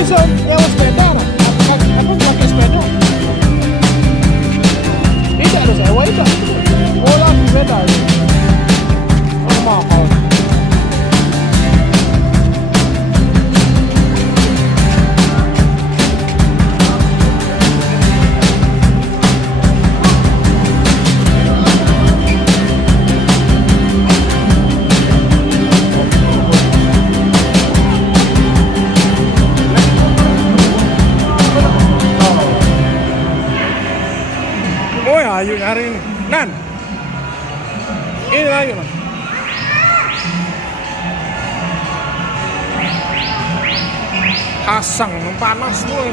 bisa nyewa sepeda, nah. Aku pakai sepeda. Tidak loh, sewa itu. Bola sepeda itu. Oh, mahal. Ayo nyari ini, Nan. Ini lagi, Nan. Pasang, panas semua.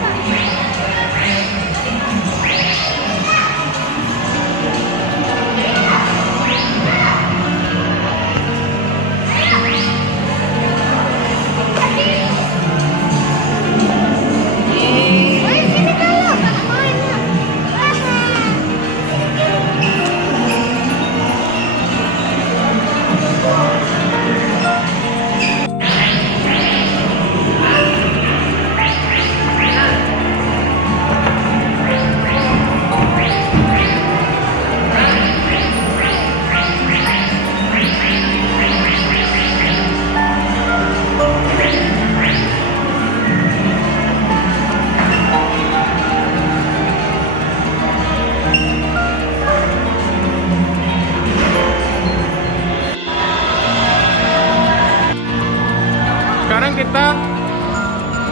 Sekarang kita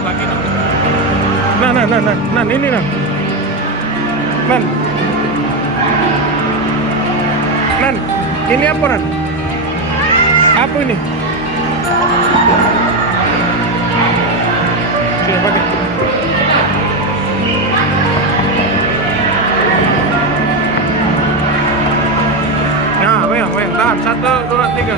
lagi nah ini Nan. Nan, ini apa Nan? Apa ini? Sini pakai. Nah, weh, tahan 1, 2, 3.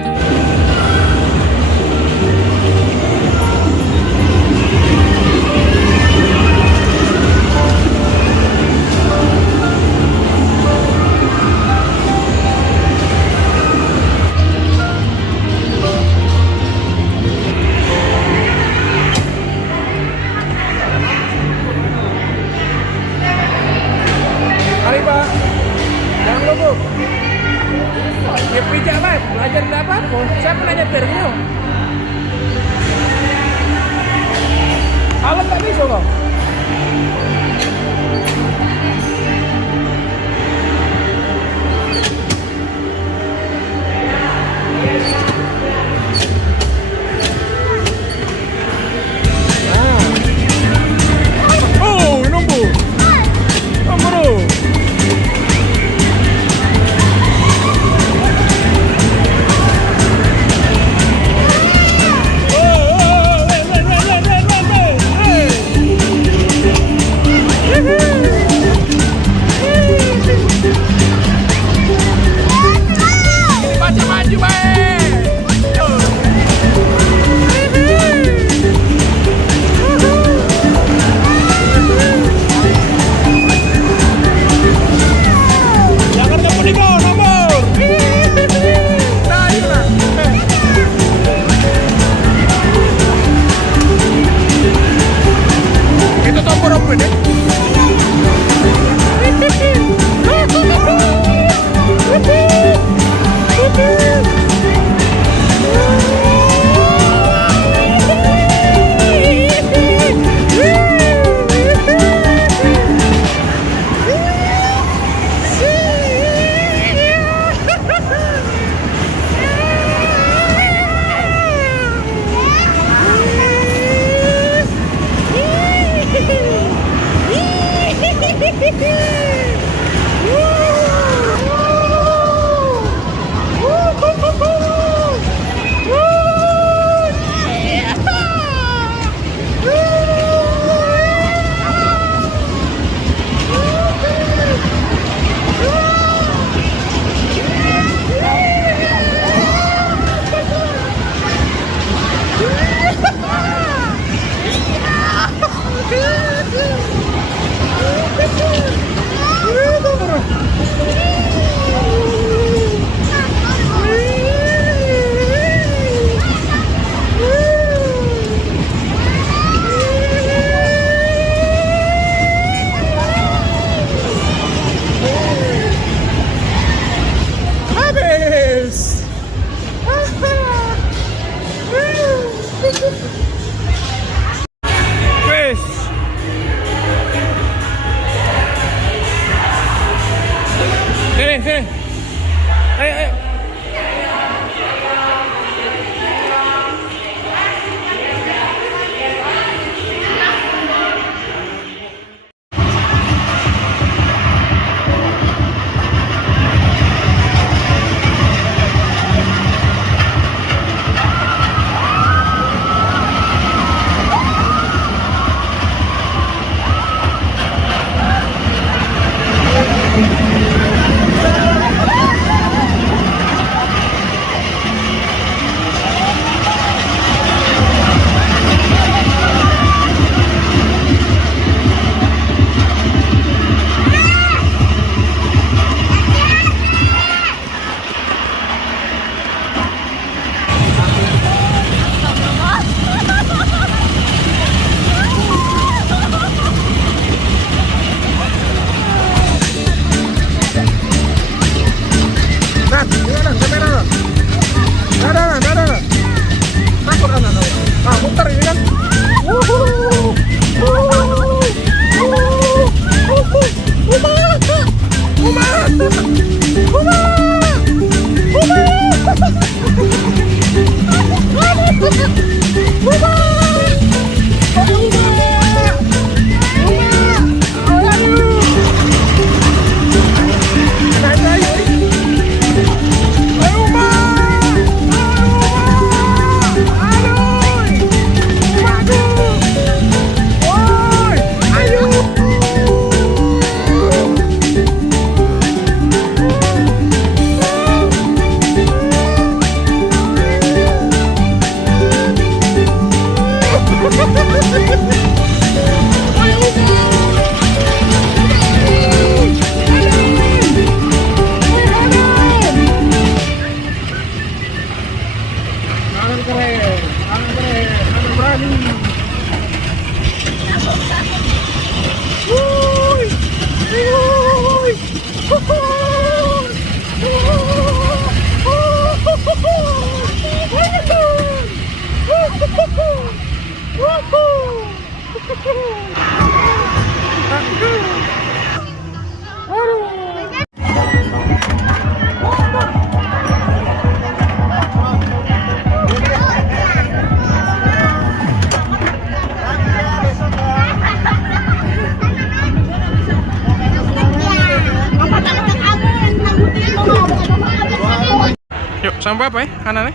Yuk, sampai apa ya? Kanan ya?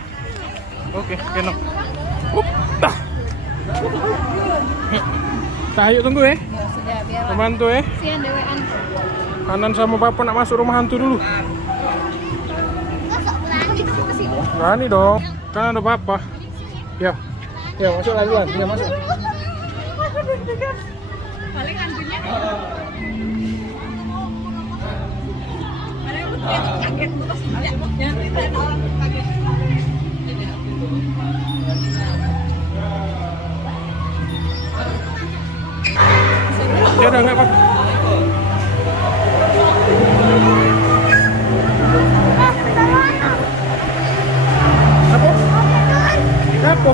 Oke, kenok. Dah. Nah, yuk tunggu ya. Sudah, biar Pembantu ya. kasihan dewean. Kanan sama bapak nak masuk rumah hantu dulu. Berani dong. Kan ada bapak. Ya. Ya, masuk lagi duluan. Ya, masuk. Paling hantunya. Kaget terus Ya udah enggak apa-apa. Apa? Apa?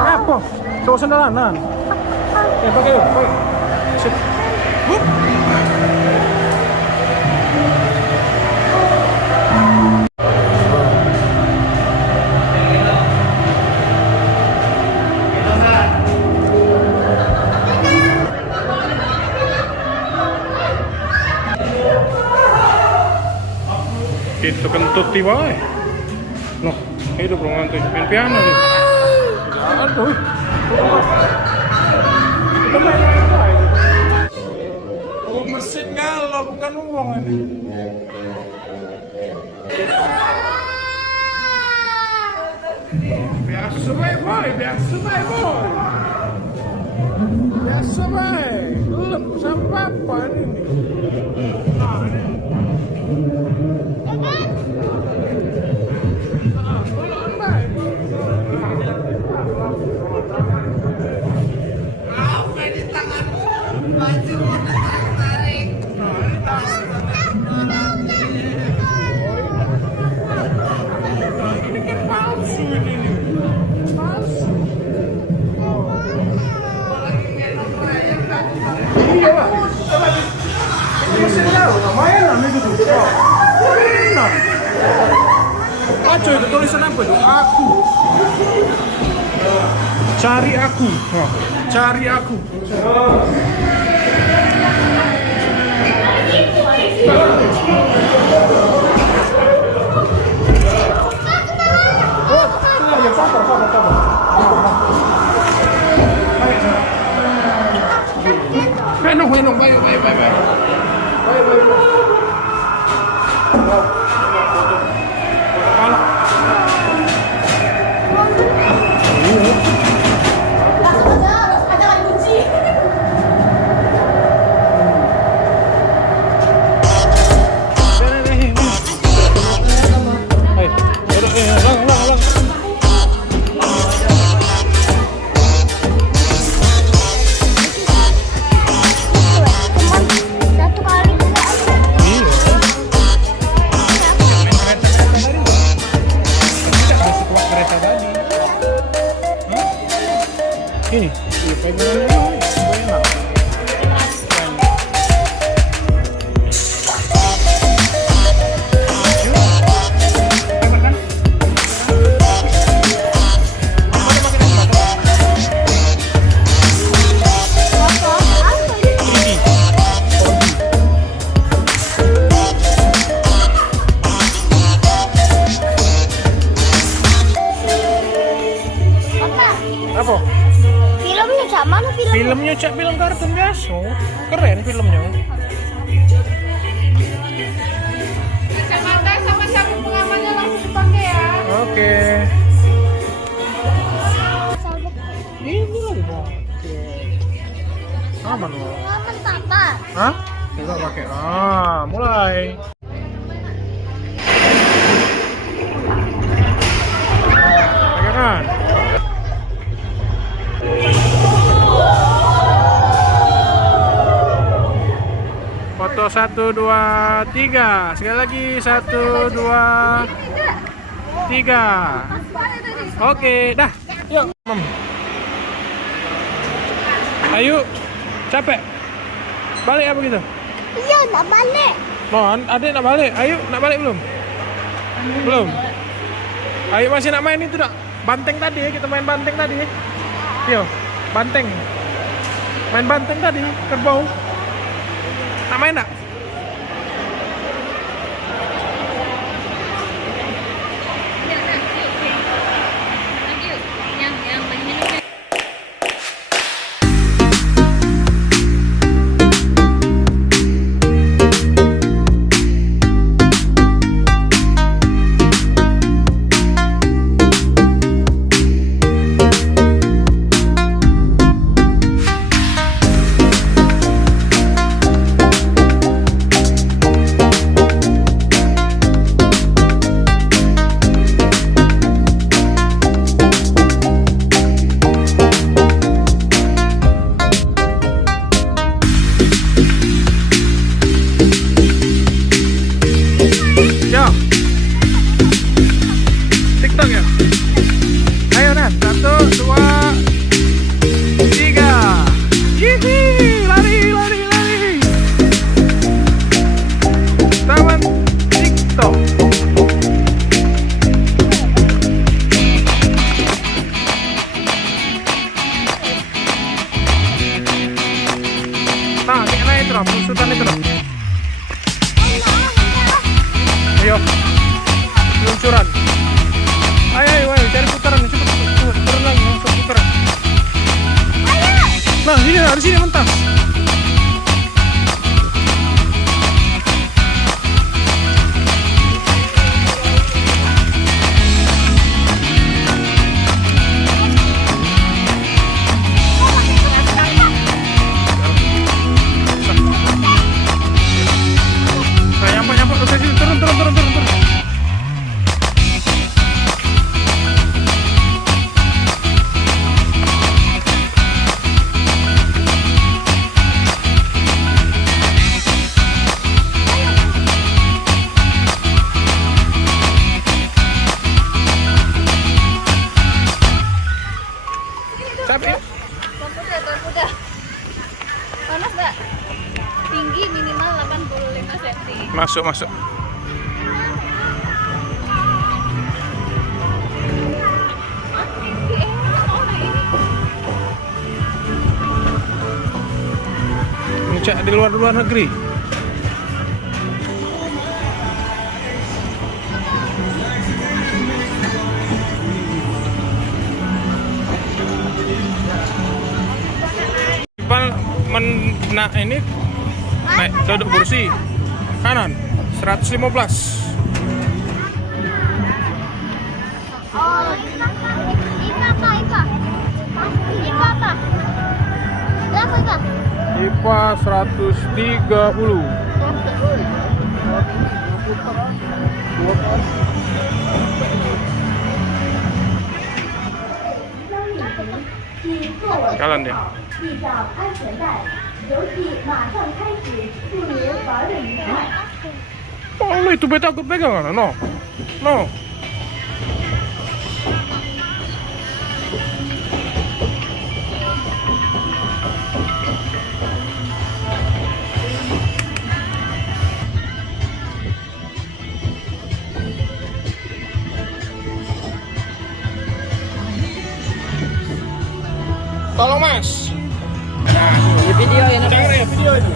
Apa? Cowok sendalanan. Ya pakai yuk. Sip. Hup. Itu kentut tiba noh, itu belum ngantuk main piano nih. Aduh. Itu main apa ini? Oh, mesin galau bukan uang ini. Biasa baik boy, biasa baik boy. Biasa baik. Belum sampai apa ini? Ini kan palsu ini. Palsu. Iya pak. Ini mesin jauh, lumayan itu tuh. Enak. Aco itu tulisan apa tuh? Aku. Cari aku. Cari aku. Ya sabar. Baik, baik. Ini, apa? Filmnya cak mana film? Filmnya cak film kartun biasa. Keren filmnya. Kacamata sama sabuk pengamannya langsung dipakai ya. Oke. Ini lagi Oke. Aman loh. Aman papa. Hah? Kita pakai. Mulai. Pegangan. Foto 1, 2, 3. Sekali lagi 1, 2, 3. Oke, dah. Yuk, Mam. Ayo, capek. Balik apa gitu? Iya, nak balik. Mohon, adik nak balik. Ayo, nak balik belum? Belum. Ayo masih nak main itu nak. Banteng tadi, kita main banteng tadi. Yo, banteng. Main banteng tadi, kerbau. Nak main nak? Yo, TikTok ya. Ayo Nan, 1, 2, 3. Yihi, lari. Taman TikTok. Nah, kena itu dong, musuhan itu dong. Ayo, luncuran. Ayo, cari putaran, cepet, turun lagi, langsung putaran. Nah, di sini mentas. Nah, nyampe, terus sini, turun. Capek? Tuan muda. Panas nggak? Tinggi minimal 85 cm. Masuk. Ngecek di luar negeri. Ini naik duduk kursi kanan 115. Oh, IPA 130. Jalan dia. Oh, itu beta takut pegang kan? No. Tolong Mas. Di video ya, Video itu.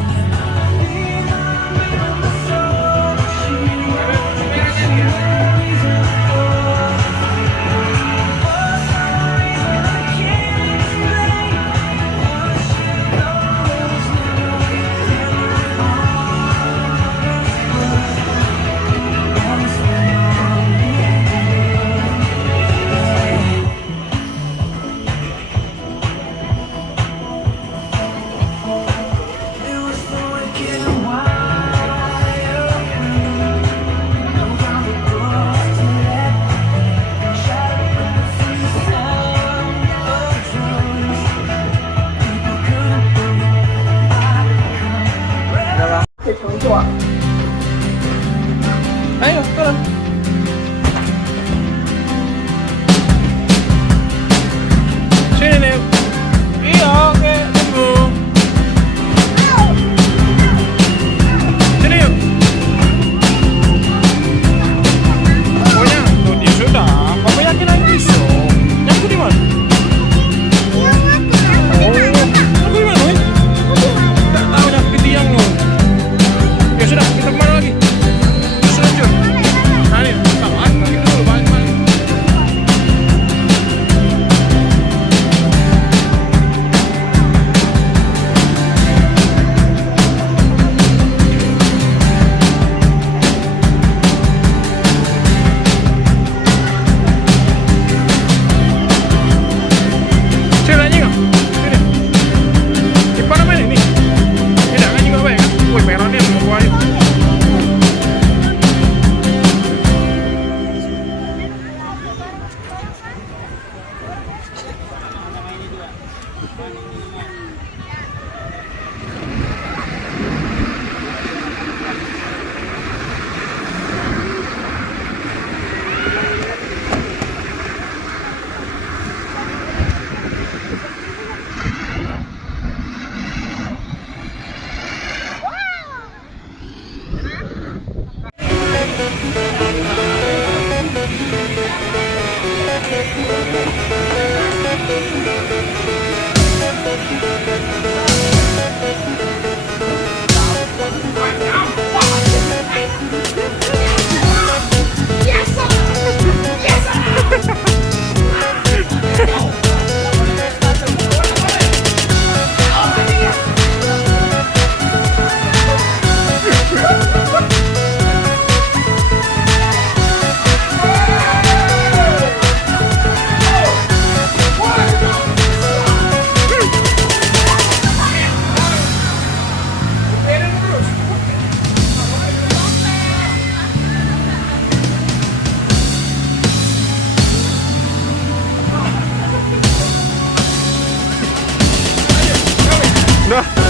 Udah.